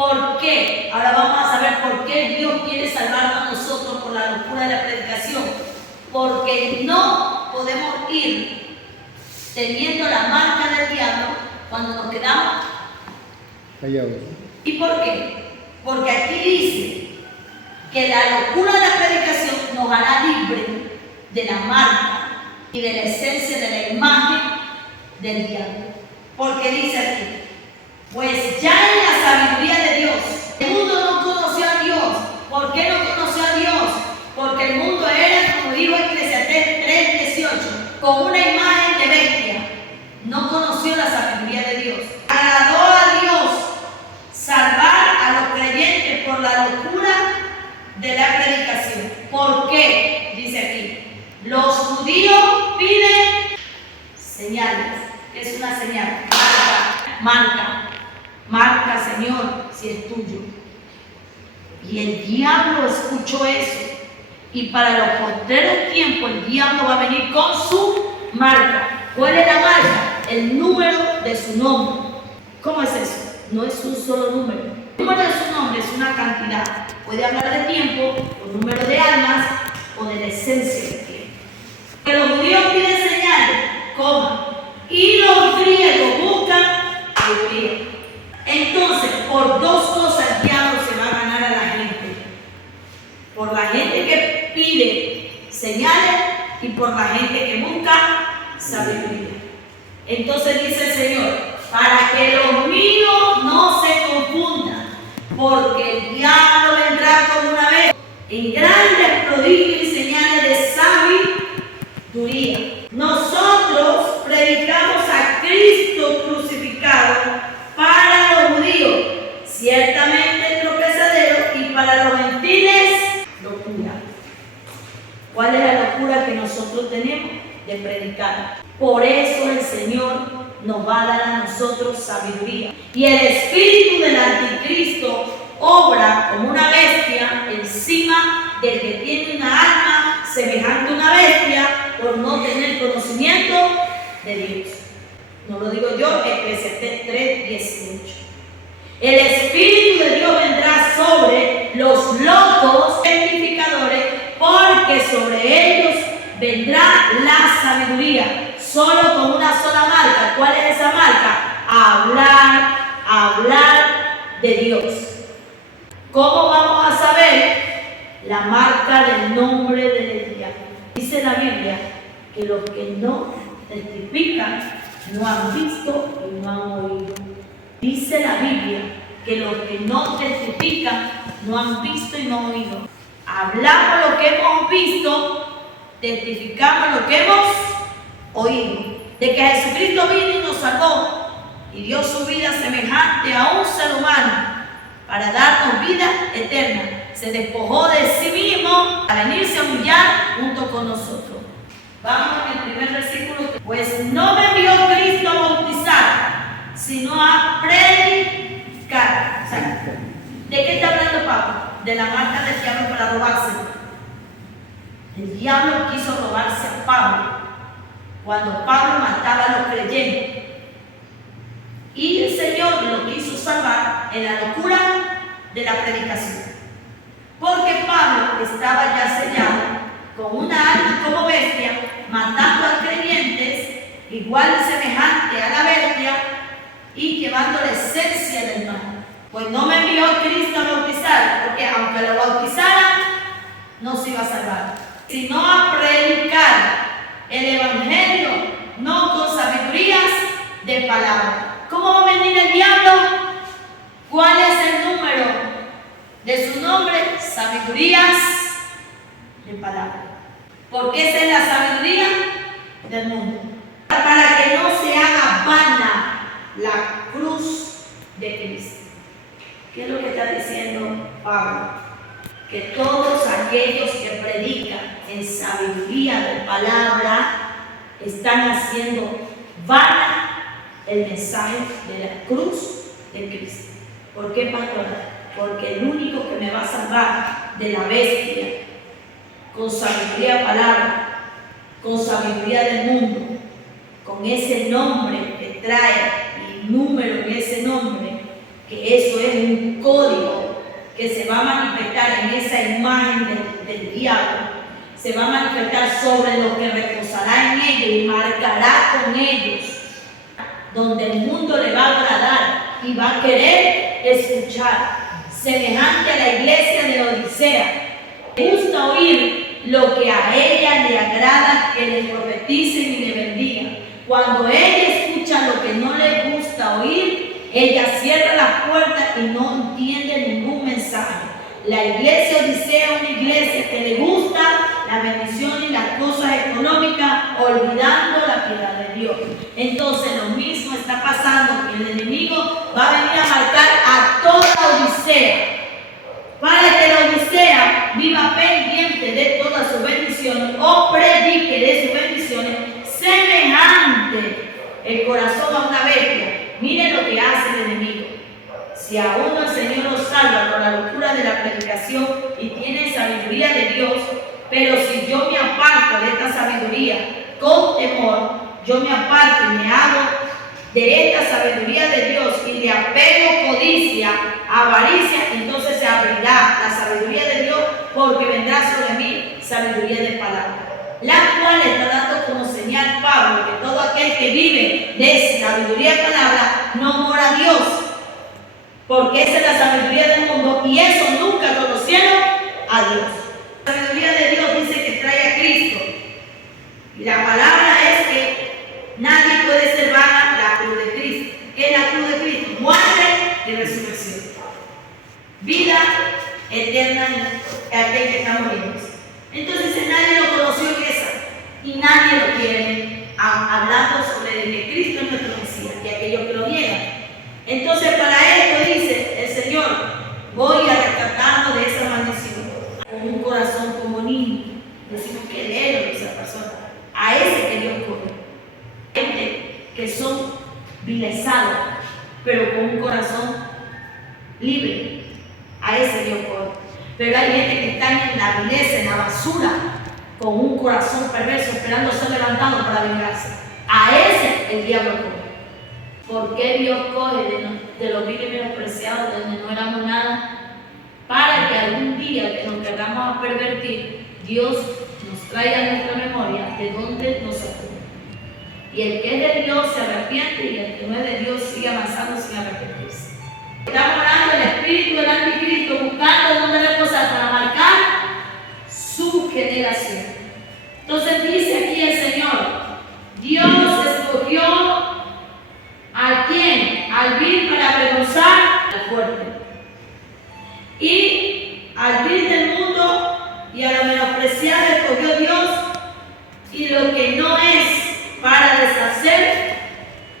¿Por qué? Ahora vamos a saber por qué Dios quiere salvarnos a nosotros por la locura de la predicación. Porque no podemos ir teniendo la marca del diablo cuando nos quedamos callados. ¿Y por qué? Porque aquí dice que la locura de la predicación nos hará libre de la marca y de la esencia de la imagen del diablo. Porque dice aquí, pues ya en la sabiduría de Dios, el mundo no conoció a Dios. ¿Por qué no conoció a Dios? Porque el mundo era, como dijo Eclesiastés 3:18, con una imagen de bestia. No conoció la sabiduría de Dios. Agradó a Dios salvar a los creyentes por la locura de la predicación. ¿Por qué? Dice aquí, los judíos piden señales. ¿Qué es una señal? Marca, Señor, si es tuyo. Y el diablo escuchó eso. Y para los postreros tiempos el diablo va a venir con su marca. ¿Cuál es la marca? El número de su nombre. ¿Cómo es eso? No es un solo número. El número de su nombre es una cantidad. Puede hablar de tiempo, o número de almas, o de la esencia del tiempo. Que los judíos piden señales, y los griegos buscan sabiduría. Entonces, por dos cosas el diablo se va a ganar a la gente. Por la gente que pide señales y por la gente que busca sabiduría. Entonces dice el Señor, para que los míos no se confundan, porque el diablo vendrá como una vez en grandes prodigios y señales de sabiduría. Nosotros predicamos a Cristo crucificado para los judíos, ciertamente tropezadero, y para los gentiles, locura. ¿Cuál es la locura que nosotros tenemos? De predicar. Por eso el Señor nos va a dar a nosotros sabiduría. Y el espíritu del anticristo obra como una bestia encima del que tiene una alma semejante a una bestia por no tener conocimiento de Dios. No lo digo yo, Eclesiastés 3:18. El espíritu de Dios vendrá sobre los locos testificadores, porque sobre ellos vendrá la sabiduría, solo con una sola marca. ¿Cuál es esa marca? Hablar de Dios. ¿Cómo vamos a saber? La marca del nombre del diablo. Dice la Biblia que los que no testifican no han visto y no han oído. Dice la Biblia que los que no testifican no han visto y no han oído. Hablamos lo que hemos visto, testificamos lo que hemos oído. De que Jesucristo vino y nos salvó y dio su vida semejante a un ser humano para darnos vida eterna. Se despojó de sí mismo para venirse a humillar junto con nosotros. Vamos en el primer versículo. Pues no me envió Cristo a bautizar, sino a predicar. O sea, ¿de qué está hablando Pablo? De la marca del diablo para robarse. El diablo quiso robarse a Pablo cuando Pablo mataba a los creyentes. Y el Señor lo quiso salvar en la locura de la predicación. Porque Pablo estaba ya sellado con una alma como bestia, matando a creyentes, igual semejante a la bestia, y llevando la esencia del mal. Pues no me envió Cristo a bautizar, porque aunque lo bautizara, no se iba a salvar, sino a predicar el evangelio, no con sabidurías de palabra. ¿Cómo va a venir el diablo? ¿Cuál es el número de su nombre? Sabidurías de palabra. Porque esa es la sabiduría del mundo. Para que no se haga vana la cruz de Cristo. ¿Qué es lo que está diciendo Pablo? Que todos aquellos que predican en sabiduría de palabra están haciendo vana el mensaje de la cruz de Cristo. ¿Por qué, pastora? Porque el único que me va a salvar de la bestia, con sabiduría de palabra, con sabiduría del mundo, con ese nombre que trae y número en ese nombre, que Eso es un código que se va a manifestar en esa imagen del diablo. Se va a manifestar sobre lo que reposará en ellos y marcará con ellos, donde el mundo le va a agradar y va a querer escuchar, semejante a la iglesia de Odisea. Le gusta oír lo que a ella le agrada que le profeticen y le bendigan. Cuando ella escucha lo que no le gusta oír, ella cierra las puertas y no entiende ningún mensaje. La iglesia Odisea es una iglesia que le gusta la bendición y las cosas económicas, olvidando la piedad de Dios. Entonces lo mismo está pasando, que el enemigo va a venir a marcar a toda Odisea, para que la Odisea viva pendiente de todas sus bendiciones o predique de sus bendiciones, semejante el corazón a una bestia. Mire lo que hace el enemigo. Si a uno el Señor lo salva con la locura de la predicación y tiene sabiduría de Dios, pero si yo me aparto de esta sabiduría con temor, yo me aparto y me hago de esta sabiduría de Dios y le apego codicia, avaricia, entonces se abrirá la sabiduría de Dios, porque vendrá sobre mí sabiduría de palabra, la cual está dando como señal Pablo que todo aquel que vive de sabiduría de palabra no mora a Dios, porque esa es la sabiduría del mundo y eso nunca conocieron a Dios. La sabiduría de Dios dice que trae a Cristo y la palabra es que nadie puede ser vana la cruz de Cristo. ¿Qué es la cruz de Cristo? Muerte y resurrección, vida eterna en aquel que está muriendo. Entonces nadie lo conoció en esa y nadie lo quiere, hablando sobre el que Cristo es nuestro Mesías y aquellos que lo niegan. Entonces para esto dice el Señor: voy a rescatarlo de esa maldición, con un corazón como niño. Decimos que el héroe de esa persona, a ese que Dios coge. Gente que son vilesados, pero con un corazón libre, a ese Dios coge. Pero hay gente que está en la vileza, en la basura, con un corazón perverso, esperando ser levantado para vengarse. A ese el diablo coge. ¿Por qué Dios coge de los viles menospreciados, de donde no éramos nada? Para que algún día que nos queramos a pervertir, Dios nos traiga a nuestra memoria de dónde nos sacó. Y el que es de Dios se arrepiente, y el que no es de Dios sigue avanzando sin arrepentirse. Estamos orando el espíritu del anticristo, buscando dónde reposar para marcar su generación. Entonces dice aquí el Señor: Dios escogió ¿a quién? Al vil para avergonzar al fuerte, y al vil del mundo y a la menospreciada escogió Dios, y lo que no es, para deshacer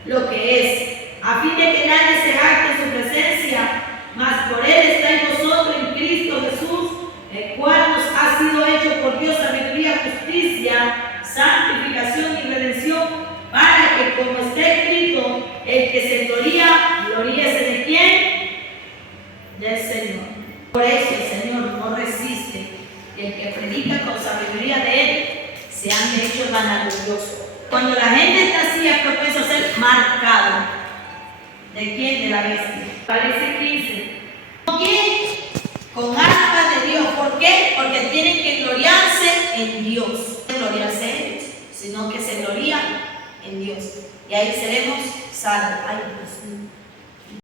lo que es, a fin de que nadie se jacte en su presencia, mas por él estáis vosotros en Cristo Jesús, el cual nos ha sido hecho por Dios sabiduría, justicia, santificación y redención, para que, como está escrito, el que se gloría, gloríese de quién? Del Señor. Por eso el Señor no resiste que el que predica con sabiduría de él se han hecho vanaglosiosos. Cuando la gente está así, es propenso a ser marcado. ¿De quién? De la bestia. Parece 15. ¿Con quién? Con arpa de Dios. ¿Por qué? Porque tienen que gloriarse en Dios. No gloriarse en ellos, sino que se glorían en Dios. Y ahí seremos salvos.